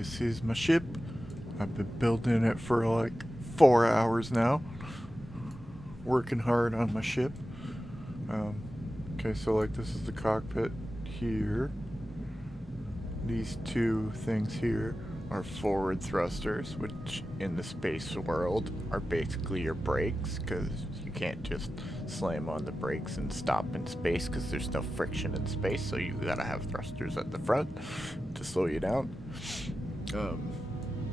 This is my ship. I've been building it for like 4 hours now. Working hard on my ship. Okay, so like this is the cockpit here. These two things here are forward thrusters, which in the space world are basically your brakes, because you can't just slam on the brakes and stop in space because there's no friction in space, so you gotta have thrusters at the front to slow you down.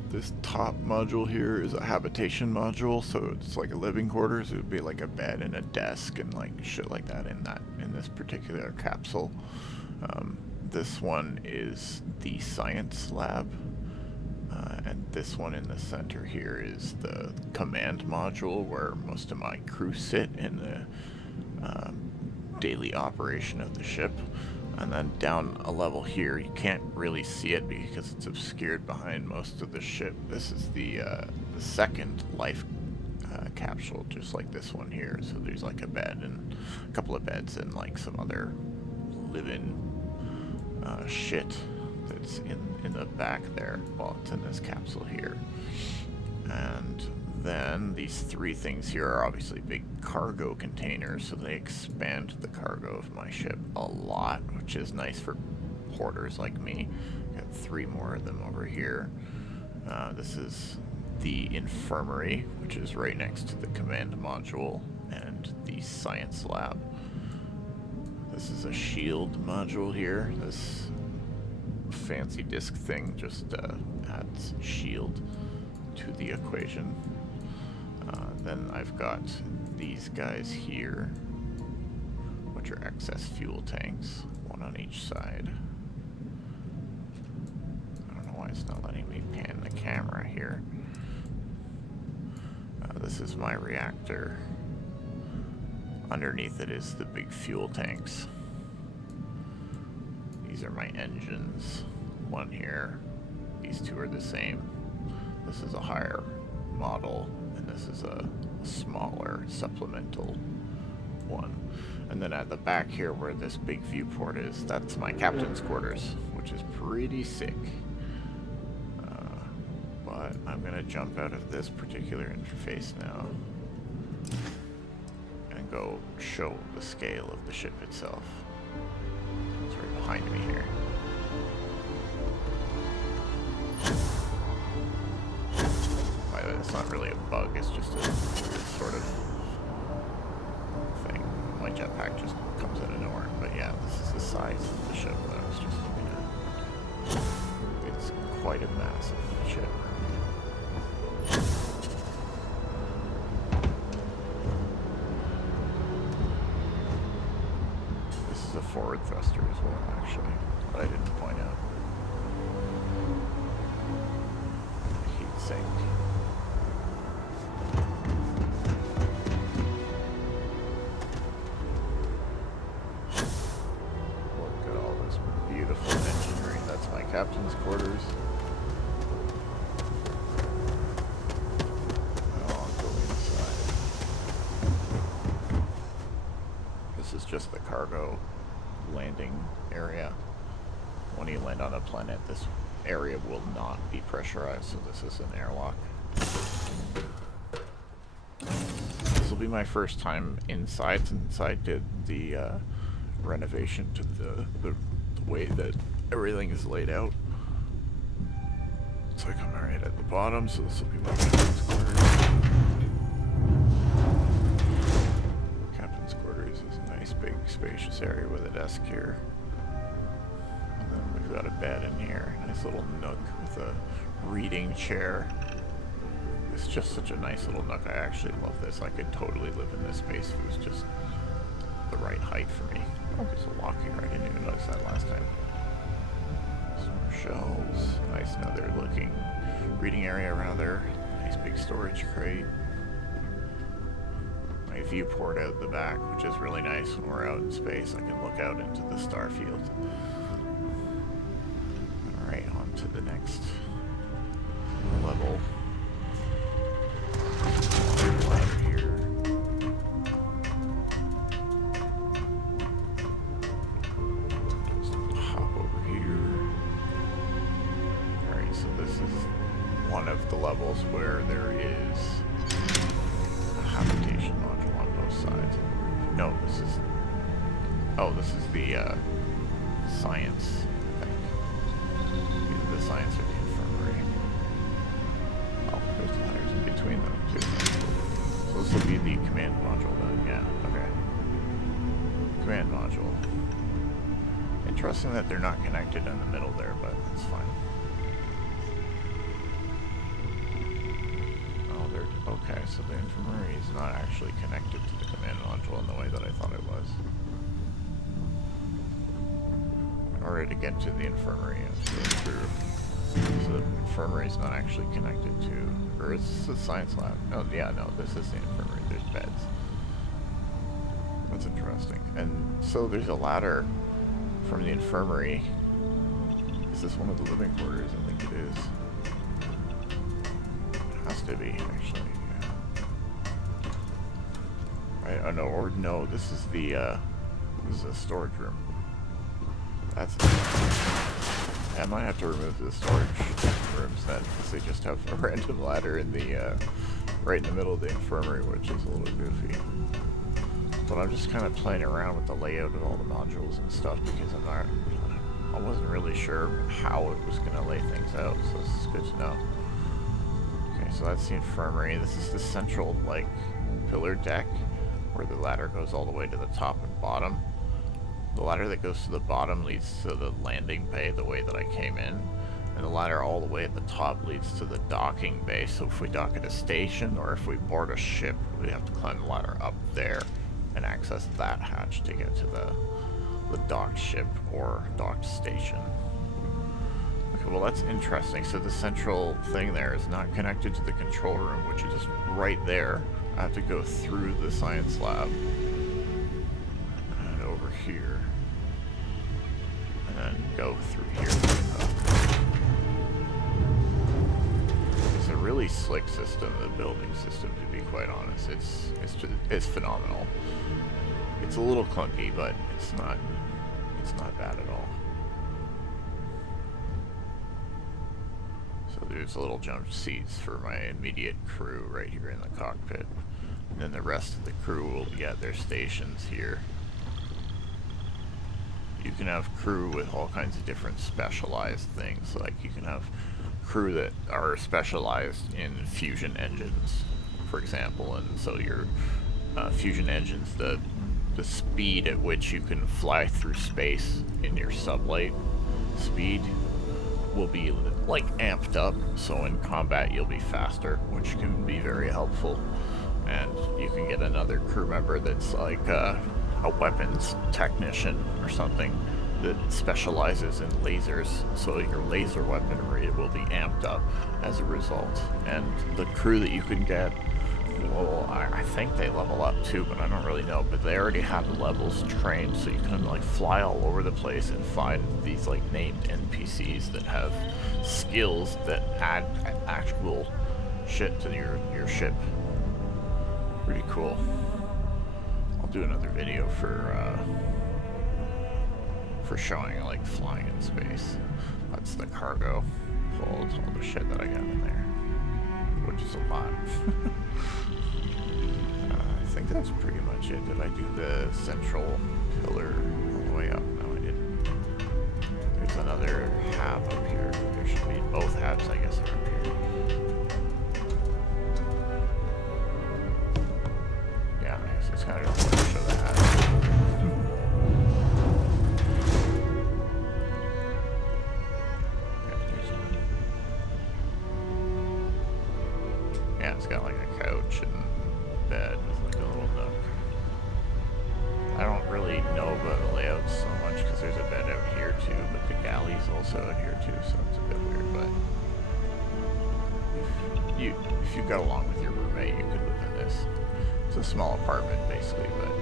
This top module here is a habitation module, so it's like a living quarters. It would be like a bed and a desk and like shit like that in this particular capsule. This one is the science lab, and this one in the center here is the command module where most of my crew sit in the daily operation of the ship. And then down a level here, you can't really see it because it's obscured behind most of the ship. This is the second life capsule, just like this one here. So there's like a bed and a couple of beds and like some other living shit that's in the back there. Well, it's in this capsule here. And then these three things here are obviously big cargo containers, so they expand the cargo of my ship a lot, which is nice for hoarders like me. Got three more of them over here. This is the infirmary, which is right next to the command module, and the science lab. This is a shield module here. This fancy disc thing just adds shield to the equation. Then I've got these guys here, which are excess fuel tanks, one on each side. I don't know why it's not letting me pan the camera here. This is my reactor. Underneath it is the big fuel tanks. These are my engines. One here. These two are the same. This is a higher model, and this is a smaller supplemental one. And then at the back here where this big viewport is, that's my captain's quarters, which is pretty sick. But I'm gonna jump out of this particular interface now and go show the scale of the ship itself. It's right behind me here. It's not really a bug, it's just a weird sort of thing. My jetpack just comes out of nowhere. But yeah, this is the size of the ship that I was just looking at. It's quite a massive ship. This is a forward thruster as well, actually, but I didn't point out. Heat sink. Captain's quarters. I'll go inside. This is just the cargo landing area. When you land on a planet, this area will not be pressurized, so this is an airlock. This will be my first time inside, since I did the renovation to the way that everything is laid out. So I come right at the bottom, so this will be my captain's quarters. Captain's quarters is a nice big spacious area with a desk here. And then we've got a bed in here, nice little nook with a reading chair. It's just such a nice little nook. I actually love this. I could totally live in this space if it was just the right height for me. Oh, there's a lock here. I didn't even notice that last time. Shelves, nice another looking reading area around there, nice big storage crate. My viewport out the back, which is really nice when we're out in space. I can look out into the Starfield. Alright, on to the next level. Ladder here. Just hop over here. Alright, so this one of the levels where there is a habitation module on both sides. No, this is... Oh, this is the science, I think. Either the science or the infirmary. Oh, there's letters in between them, too. So this will be the command module then, yeah, okay. Command module. Interesting that they're not connected in the middle there, but it's fine. Oh, they're... Okay, so the infirmary is not actually connected to the command module in the way that I thought it was. In order to get to the infirmary, I have to go through. So the infirmary is not actually connected to... Or is this the science lab? Oh, yeah, no, this is the infirmary. There's beds. That's interesting. And so there's a ladder from the infirmary. Is this one of the living quarters? I think it is. It has to be, actually. Yeah. Oh no, or no, this is the this is a storage room. That's it. Yeah, I might have to remove the storage rooms then, because they just have a random ladder in the right in the middle of the infirmary, which is a little goofy. But I'm just kind of playing around with the layout of all the modules and stuff because I wasn't really sure how it was going to lay things out, so this is good to know. Okay, so that's the infirmary. This is the central, like, pillar deck where the ladder goes all the way to the top and bottom. The ladder that goes to the bottom leads to the landing bay the way that I came in, and the ladder all the way at the top leads to the docking bay. So if we dock at a station or if we board a ship, we have to climb the ladder up there and access that hatch to get to the docked ship or docked station. Okay, well that's interesting. So the central thing there is not connected to the control room, which is just right there. I have to go through the science lab and over here, and then go through here. It's a really slick system, the building system, to be quite honest. It's phenomenal. It's a little clunky, but it's not bad at all. So there's little jump seats for my immediate crew right here in the cockpit. And then the rest of the crew will be at their stations here. You can have crew with all kinds of different specialized things. Like you can have crew that are specialized in fusion engines, for example. And so your fusion engines, the speed at which you can fly through space in your sublight speed will be like amped up, so in combat you'll be faster, which can be very helpful. And you can get another crew member that's like a weapons technician or something that specializes in lasers, so your laser weaponry will be amped up as a result. And the crew that you can get, well, I think they level up too, but I don't really know. But they already have the levels trained, so you can like fly all over the place and find these like named NPCs that have skills that add actual shit to your ship. Pretty cool. I'll do another video for showing like flying in space. That's the cargo hold, all the shit that I got in there, which is a lot. I think that's pretty much it. Did I do the central pillar all the way up? No, I didn't. There's another hab up here. There should be both habs, I guess, are up here. Yeah, I guess it's kind of important to show the hab. Yeah, it's got like a couch and bed with like a little nook. I don't really know about the layout so much because there's a bed out here too, but the galley's also out here too, so it's a bit weird. But if you got along with your roommate, you could live in this. It's a small apartment basically, but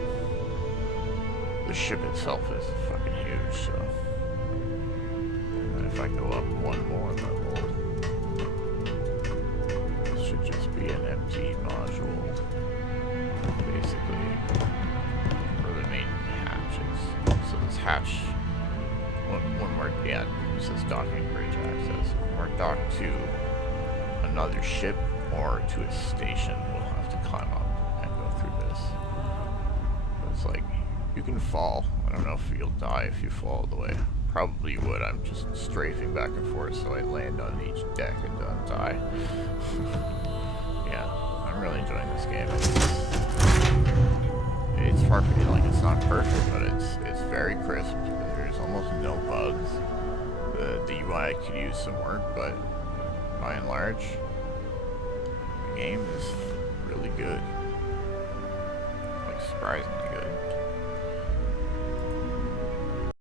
the ship itself is fucking huge. So, and then if I go up one more level, it should just be an empty module, basically, for the main hatches. So this hatch, when we're, yeah, it says docking bridge access. When we're docked to another ship or to a station, we'll have to climb up and go through this. But it's like, you can fall. I don't know if you'll die if you fall all the way. Probably you would. I'm just strafing back and forth so I land on each deck and don't die. Yeah, I'm really enjoying this game. It's far from like it's not perfect, but it's very crisp. There's almost no bugs. The UI could use some work, but by and large, the game is really good. Like surprisingly good.